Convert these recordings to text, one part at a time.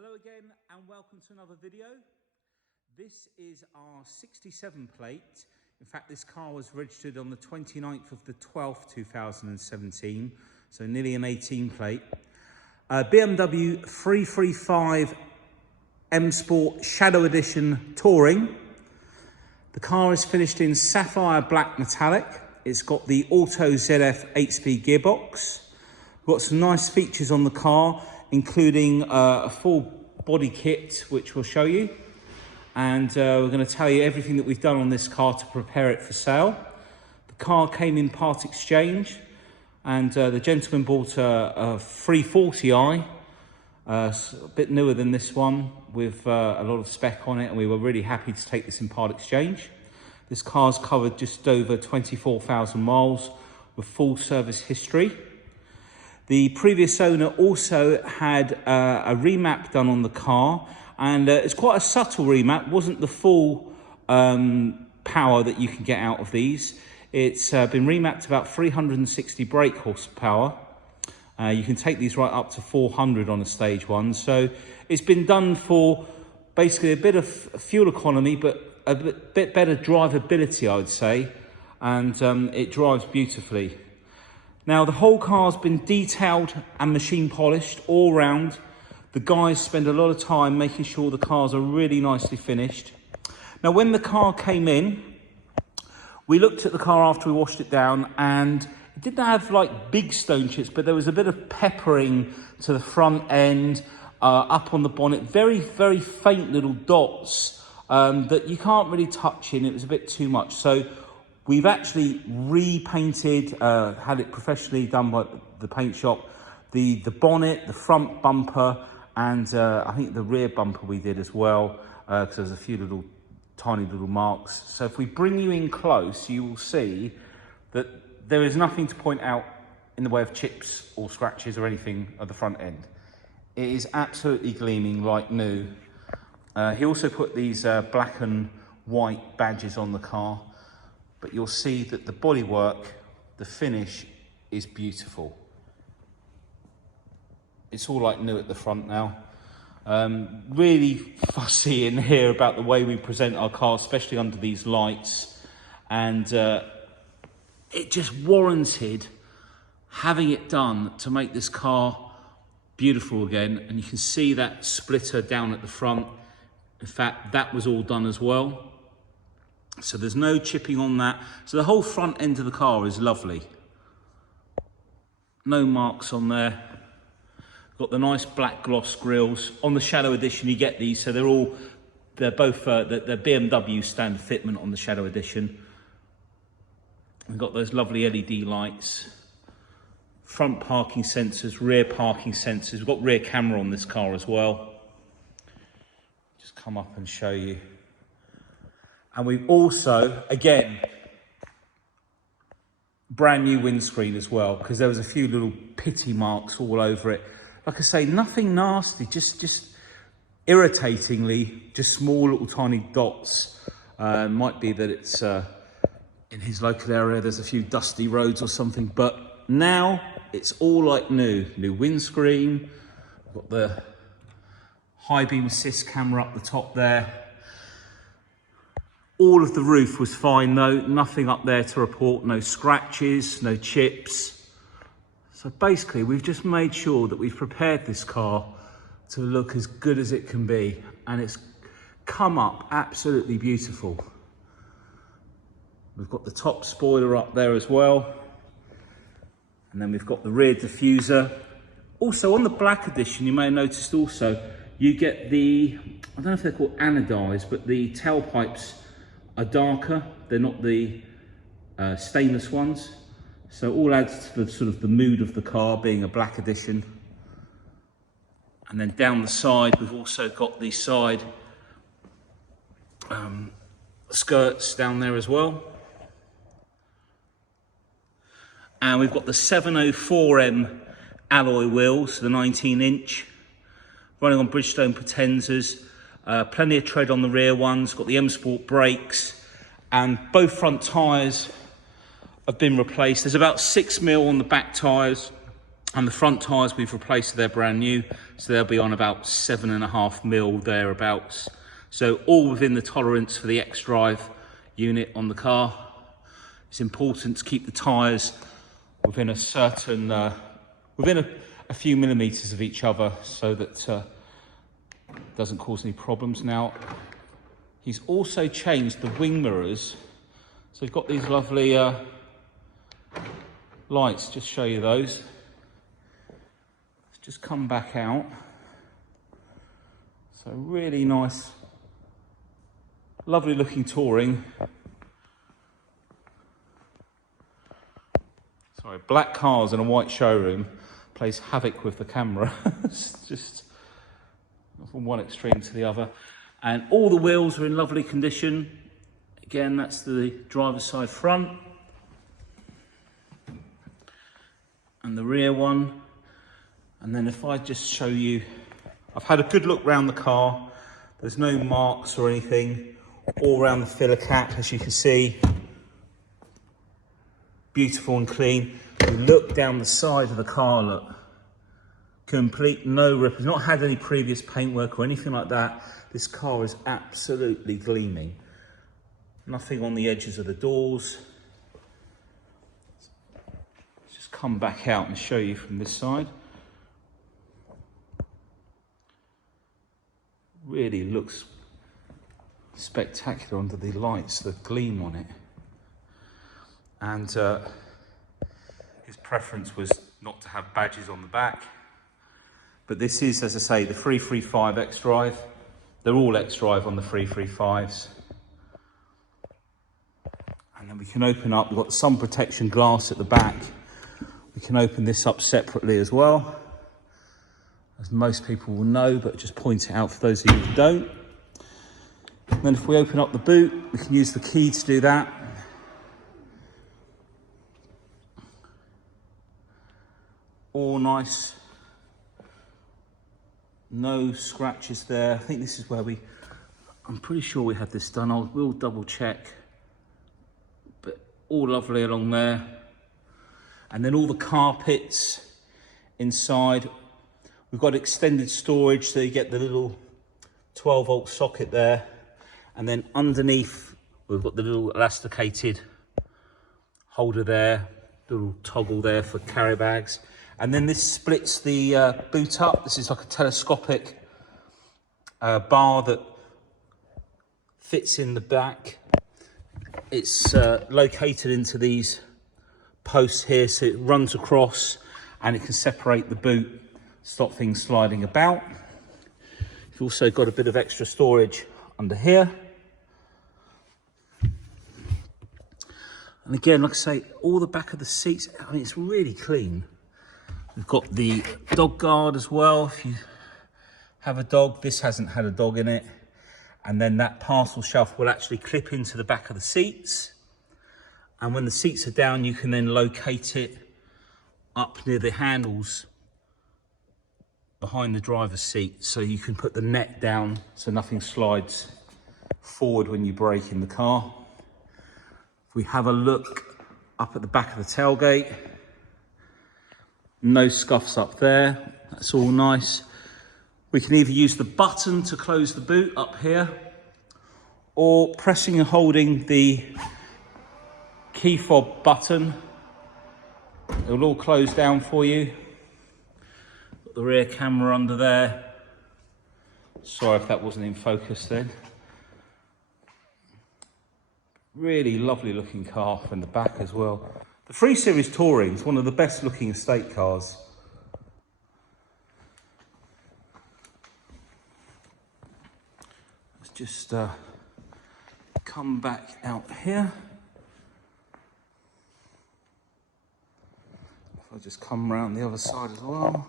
Hello again and welcome to another video. This is our 67 plate. In fact, this car was registered on the 29th of the 12th, 2017, so nearly an 18 plate. BMW 335 M Sport Shadow Edition Touring. The car is finished in Sapphire Black metallic. It's got the Auto ZF 8-speed gearbox. We've got some nice features on the car, including a full body kit, which we'll show you. And we're going to tell you everything that we've done on this car to prepare it for sale. The car came in part exchange, and the gentleman bought a 340i, a bit newer than this one, with a lot of spec on it, and we were really happy to take this in part exchange. This car's covered just over 24,000 miles with full service history. The previous owner also had a remap done on the car, and it's quite a subtle remap. Wasn't the full power that you can get out of these. It's been remapped about 360 brake horsepower. You can take these right up to 400 on a stage one. So it's been done for basically a bit of fuel economy, but a bit better drivability, I would say, and it drives beautifully. Now, the whole car's been detailed and machine polished all round. The guys spend a lot of time making sure the cars are really nicely finished. Now, when the car came in, we looked at the car after we washed it down, and it didn't have like big stone chips, but there was a bit of peppering to the front end, up on the bonnet, very, very faint little dots that you can't really touch in. It was a bit too much. So we've actually repainted, had it professionally done by the paint shop, the bonnet, the front bumper, and I think the rear bumper we did as well, because there's a few tiny little marks. So if we bring you in close, you will see that there is nothing to point out in the way of chips or scratches or anything at the front end. It is absolutely gleaming like new. He also put these black and white badges on the car, but you'll see that the bodywork, the finish is beautiful. It's all like new at the front now. Really fussy in here about the way we present our car, especially under these lights. And it just warranted having it done to make this car beautiful again. And you can see that splitter down at the front. In fact, that was all done as well. So there's no chipping on that. So the whole front end of the car is lovely. No marks on there. Got the nice black gloss grills. On the Shadow Edition you get these, so they're both they're BMW standard fitment on the Shadow Edition. We've got those lovely LED lights. Front parking sensors, rear parking sensors. We've got rear camera on this car as well. Just come up and show you. And we've also, again, brand new windscreen as well, because there was a few little pitty marks all over it. Like I say, nothing nasty, just irritatingly, just small little tiny dots. Might be that it's in his local area, there's a few dusty roads or something, but now it's all like new. New windscreen, got the high beam assist camera up the top there. All of the roof was fine though, nothing up there to report, no scratches, no chips. So basically we've just made sure that we've prepared this car to look as good as it can be, and it's come up absolutely beautiful. We've got the top spoiler up there as well, and then we've got the rear diffuser. Also on the Black Edition, you may have noticed also, you get the, I don't know if they're called anodized, but the tailpipes are darker. They're not the stainless ones. So all adds to the sort of the mood of the car, being a Black Edition. And then down the side, we've also got the side skirts down there as well. And we've got the 704M alloy wheels, the 19-inch, running on Bridgestone Potenzas. Plenty of tread on the rear ones, got the M Sport brakes, and both front tyres have been replaced. There's about 6mm on the back tyres, And the front tyres we've replaced, they're brand new, so they'll be on about 7.5 mil thereabouts. So all within the tolerance for the XDrive unit on the car. It's important to keep the tyres within a certain, within a few millimetres of each other, so that it doesn't cause any problems. Now, he's also changed the wing mirrors. So we've got these lovely lights, just show you those. Let's just come back out. So really nice, lovely looking Touring. Sorry, black cars in a white showroom plays havoc with the camera. It's just from one extreme to the other. And all the wheels are in lovely condition. Again, that's the driver's side front. And the rear one. And then if I just show you, I've had a good look round the car. There's no marks or anything all around the filler cap, as you can see. Beautiful and clean. You look down the side of the car, look. Complete, no rip. It's not had any previous paintwork or anything like that. This car is absolutely gleaming. Nothing on the edges of the doors. Let's just come back out and show you from this side. Really looks spectacular under the lights, the gleam on it. And his preference was not to have badges on the back. But this is, as I say, the 335 XDrive. They're all XDrive on the 335s. And then we can open up, we've got the sun protection glass at the back. We can open this up separately as well, as most people will know, but just point it out for those of you who don't. And then if we open up the boot, we can use the key to do that. All nice. No scratches there. I think this is where I'm pretty sure we had this done. We'll double check. But all lovely along there. And then all the carpets inside. We've got extended storage, so you get the little 12-volt socket there. And then underneath, we've got the little elasticated holder there, little toggle there for carry bags. And then this splits the boot up. This is like a telescopic bar that fits in the back. It's located into these posts here, so it runs across and it can separate the boot, stop things sliding about. You've also got a bit of extra storage under here. And again, like I say, all the back of the seats, I mean, it's really clean. We've got the dog guard as well. If you have a dog, this hasn't had a dog in it. And then that parcel shelf will actually clip into the back of the seats. And when the seats are down, you can then locate it up near the handles behind the driver's seat. So you can put the net down so nothing slides forward when you brake in the car. If we have a look up at the back of the tailgate, no scuffs up there, that's all nice. We can either use the button to close the boot up here, or pressing and holding the key fob button. It will all close down for you. Got the rear camera under there. Sorry if that wasn't in focus then. Really lovely looking car from the back as well. The 3 Series Touring is one of the best looking estate cars. Let's just come back out here. If I just come round the other side as well.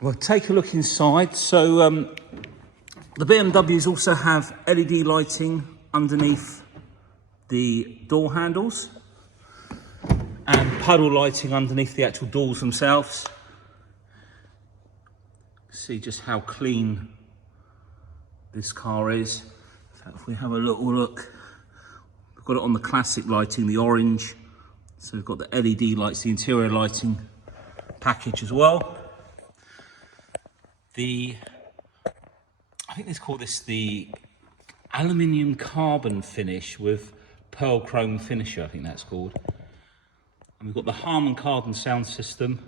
We'll take a look inside. So the BMWs also have LED lighting underneath the door handles and puddle lighting underneath the actual doors themselves. See just how clean this car is. So if we have a little look, we've got it on the classic lighting, the orange. So we've got the LED lights, the interior lighting package as well. I think they call this the aluminium carbon finish with pearl chrome finisher, I think that's called. And we've got the Harman Kardon sound system.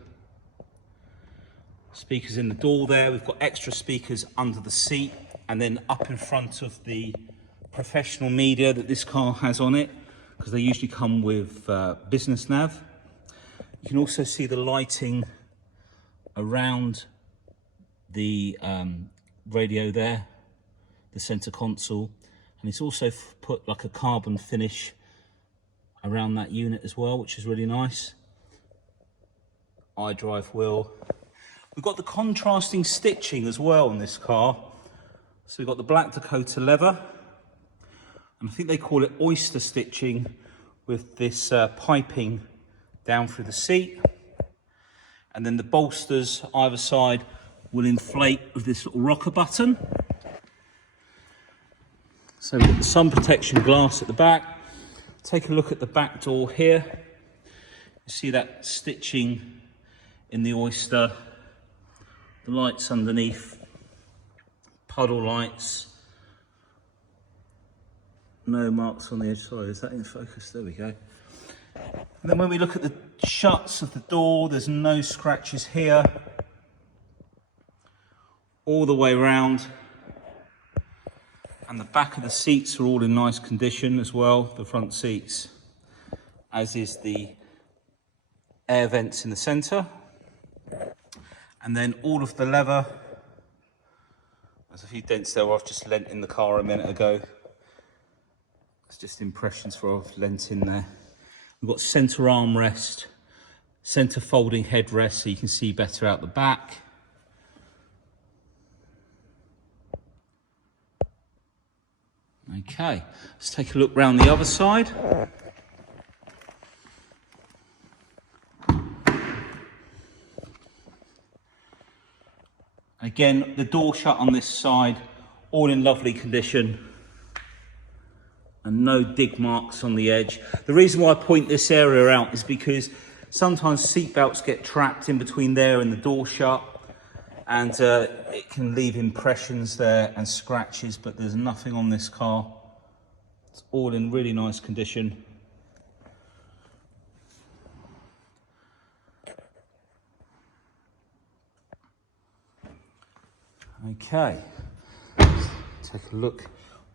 Speakers in the door there. We've got extra speakers under the seat, and then up in front of the Professional Media that this car has on it, because they usually come with business nav. You can also see the lighting around the radio there, the center console, and it's also put like a carbon finish around that unit as well, which is really nice. iDrive wheel. We've got the contrasting stitching as well in this car. So we've got the Black Dakota leather, and I think they call it Oyster stitching, with this piping down through the seat, and then the bolsters either side will inflate with this little rocker button. So we've got the sun protection glass at the back. Take a look at the back door here. You see that stitching in the Oyster, the lights underneath, puddle lights, no marks on the edge. Sorry, is that in focus? There we go. And then when we look at the shuts of the door, there's no scratches here. All the way around. And the back of the seats are all in nice condition as well, the front seats, as is the air vents in the centre. And then all of the leather, there's a few dents there where I've just lent in the car a minute ago. It's just impressions where I've lent in there. We've got centre armrest, centre folding headrest so you can see better out the back. Okay, let's take a look round the other side. Again, the door shut on this side, all in lovely condition, and no dig marks on the edge. The reason why I point this area out is because sometimes seat belts get trapped in between there and the door shut, and it can leave impressions there and scratches, but there's nothing on this car. It's all in really nice condition. Okay, take a look.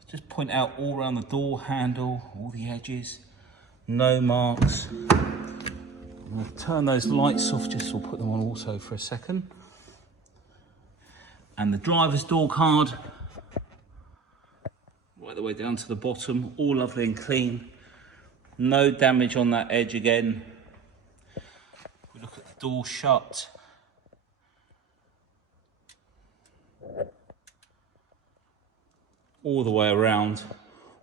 Just point out all around the door handle, all the edges, no marks. We'll turn those lights off, just we'll put them on auto for a second. And the driver's door card, right the way down to the bottom, all lovely and clean. No damage on that edge again. If we look at the door shut, all the way around,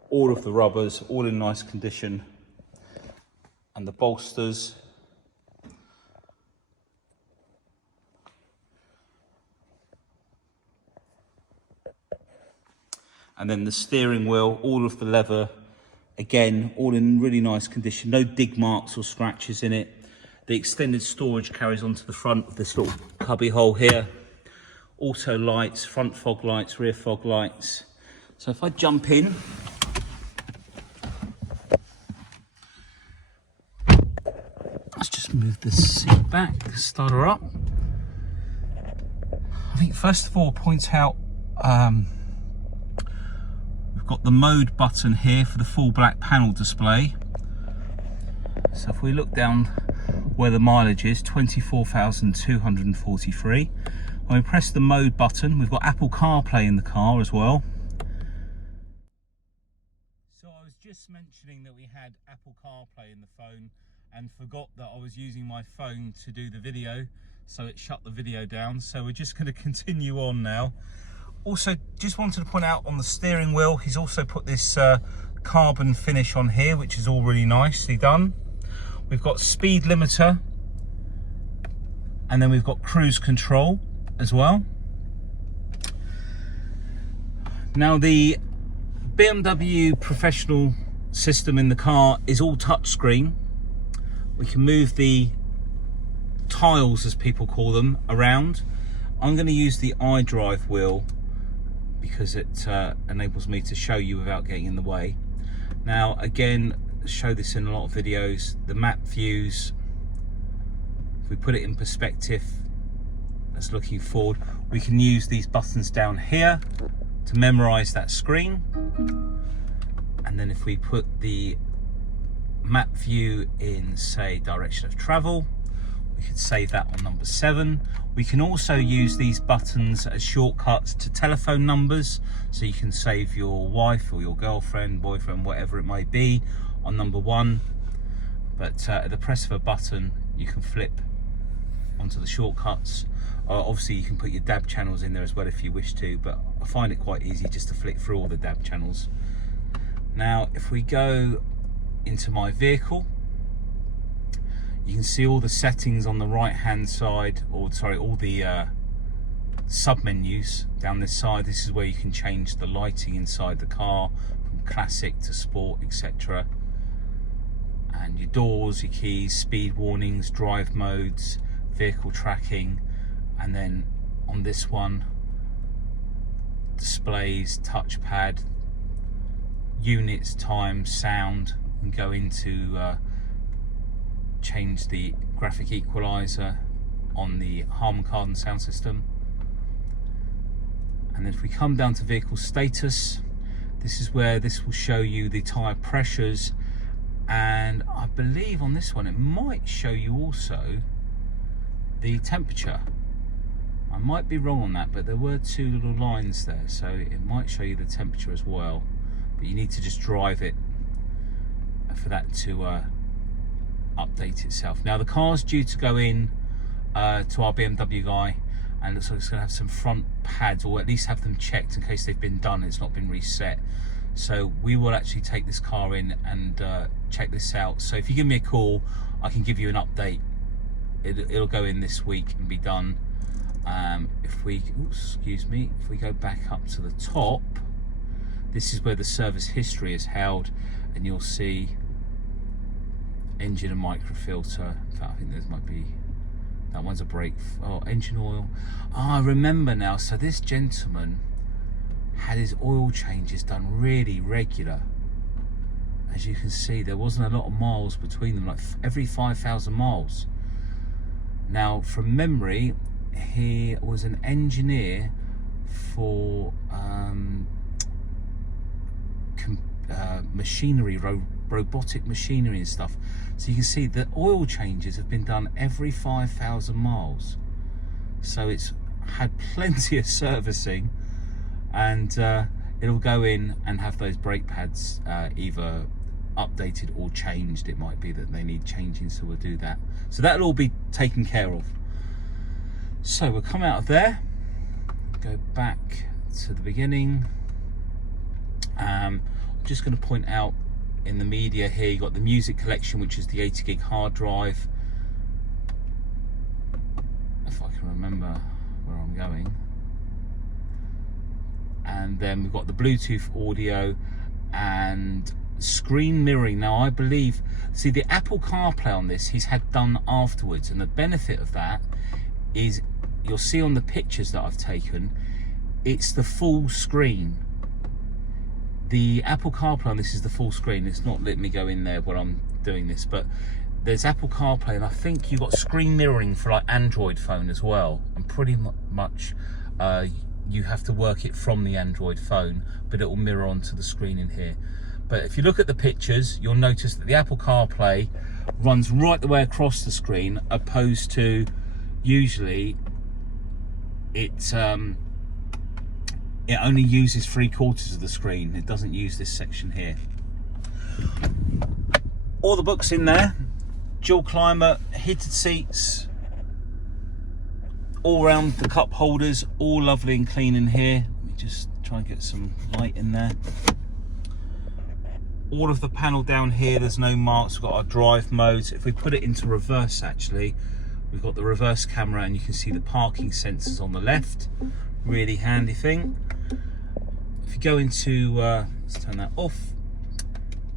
all of the rubbers, all in nice condition. And the bolsters. And then the steering wheel, all of the leather, again, all in really nice condition. No dig marks or scratches in it. The extended storage carries onto the front of this little cubby hole here. Auto lights, front fog lights, rear fog lights. So if I jump in, let's just move the seat back, start her up. I think first of all, point out, we've got the mode button here for the full black panel display. So if we look down where the mileage is, 24,243. When we press the mode button, we've got Apple CarPlay in the car as well. So I was just mentioning that we had Apple CarPlay in the phone and forgot that I was using my phone to do the video, so it shut the video down. So we're just going to continue on now. Also, just wanted to point out on the steering wheel, he's also put this carbon finish on here, which is all really nicely done. We've got speed limiter, and then we've got cruise control as well. Now the BMW Professional system in the car is all touchscreen. We can move the tiles, as people call them, around. I'm going to use the iDrive wheel because it enables me to show you without getting in the way. Now again, show this in a lot of videos, the map views, if we put it in perspective, that's looking forward. We can use these buttons down here to memorize that screen, and then if we put the map view in, say, direction of travel, we could save that on number 7. We can also use these buttons as shortcuts to telephone numbers, so you can save your wife or your girlfriend, boyfriend, whatever it may be, on number 1. But at the press of a button, you can flip onto the shortcuts. Obviously you can put your DAB channels in there as well if you wish to, but I find it quite easy just to flick through all the DAB channels. Now if we go into my vehicle, you can see all the settings on the right hand side, or sorry, all the sub menus down this side. This is where you can change the lighting inside the car from classic to sport, etc. And your doors, your keys, speed warnings, drive modes, vehicle tracking, and then on this one, displays, touchpad, units, time, sound, and go into change the graphic equalizer on the Harman Kardon sound system. And then if we come down to vehicle status, this is where this will show you the tyre pressures, and I believe on this one it might show you also the temperature. I might be wrong on that, but there were 2 little lines there, so it might show you the temperature as well, but you need to just drive it for that to update itself. Now the car's due to go in to our BMW guy, and it looks like it's going to have some front pads, or at least have them checked in case they've been done, it's not been reset. So we will actually take this car in and check this out. So if you give me a call, I can give you an update. It'll go in this week and be done. If we go back up to the top, this is where the service history is held, and you'll see engine and microfilter. In fact, I think there might be, that one's a brake, engine oil. I remember now. So this gentleman had his oil changes done really regular. As you can see, there wasn't a lot of miles between them, like every 5,000 miles. Now from memory, he was an engineer for machinery, robotic machinery and stuff. So you can see the oil changes have been done every 5,000 miles. So it's had plenty of servicing, and it'll go in and have those brake pads either updated or changed. It might be that they need changing, so we'll do that. So that'll all be taken care of. So we'll come out of there, go back to the beginning. I'm just going to point out in the media here, you got the music collection, which is the 80 gig hard drive, if I can remember where I'm going. And then we've got the Bluetooth audio and screen mirroring. Now I believe, see, the Apple CarPlay on this he's had done afterwards, and the benefit of that is you'll see on the pictures that I've taken, it's the full screen. The Apple CarPlay on this is the full screen. It's not letting me go in there while I'm doing this, but there's Apple CarPlay, and I think you've got screen mirroring for like Android phone as well. And pretty much you have to work it from the Android phone, but it will mirror onto the screen in here. But if you look at the pictures, you'll notice that the Apple CarPlay runs right the way across the screen, opposed to usually it only uses 3/4 of the screen. It doesn't use this section here. All the books in there, dual climate, heated seats, all round the cup holders, all lovely and clean in here. Let me just try and get some light in there. All of the panel down here, there's no marks. We've got our drive modes. If we put it into reverse, actually, we've got the reverse camera, and you can see the parking sensors on the left. Really handy thing. if you go into, let's turn that off.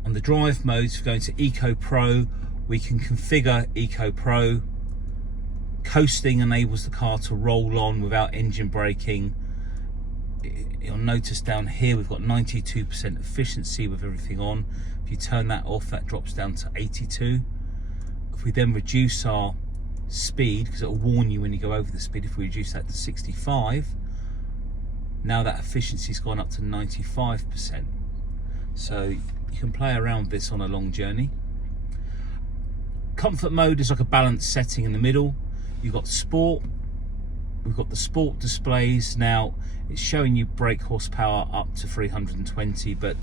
On the drive mode, if you go into Eco Pro, we can configure Eco Pro. Coasting enables the car to roll on without engine braking. You'll notice down here we've got 92% efficiency with everything on. If you turn that off, that drops down to 82. If we then reduce our speed, because it'll warn you when you go over the speed, if we reduce that to 65, now that efficiency's gone up to 95%. So you can play around with this on a long journey. Comfort mode is like a balanced setting in the middle. You've got sport. We've got the sport displays. Now it's showing you brake horsepower up to 320, but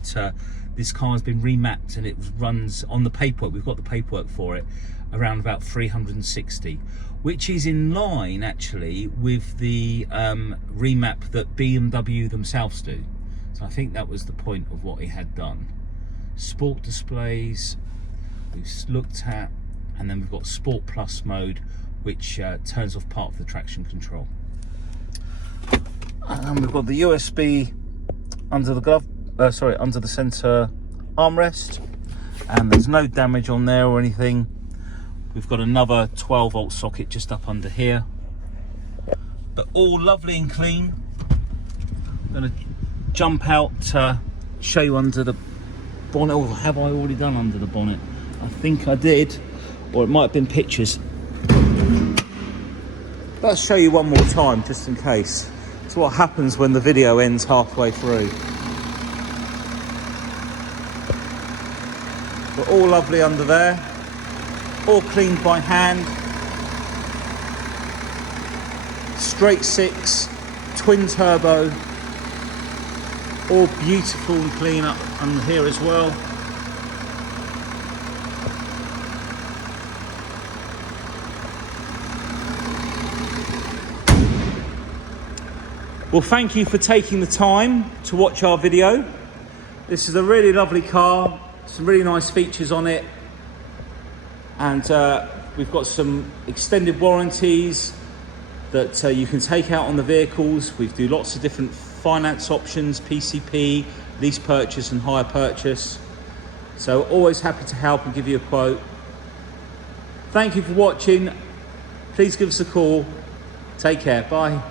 this car has been remapped and it runs on the paperwork. We've got the paperwork for it around about 360, which is in line actually with the remap that BMW themselves do. So I think that was the point of what he had done. Sport displays we've looked at, and then we've got Sport Plus mode, which turns off part of the traction control. And we've got the USB under the glove, under the center armrest, and there's no damage on there or anything. We've got another 12-volt socket just up under here, but all lovely and clean. I'm going to jump out to show you under the bonnet, or have I already done under the bonnet? I think I did, or it might have been pictures. Let's show you one more time, just in case. It's what happens when the video ends halfway through. We're all lovely under there, all cleaned by hand. Straight six, twin turbo, all beautiful and clean up under here as well. Well, thank you for taking the time to watch our video. This is a really lovely car, some really nice features on it, and we've got some extended warranties that you can take out on the vehicles. We do lots of different finance options, PCP, lease purchase and hire purchase. So always happy to help and give you a quote. Thank you for watching. Please give us a call. Take care. Bye.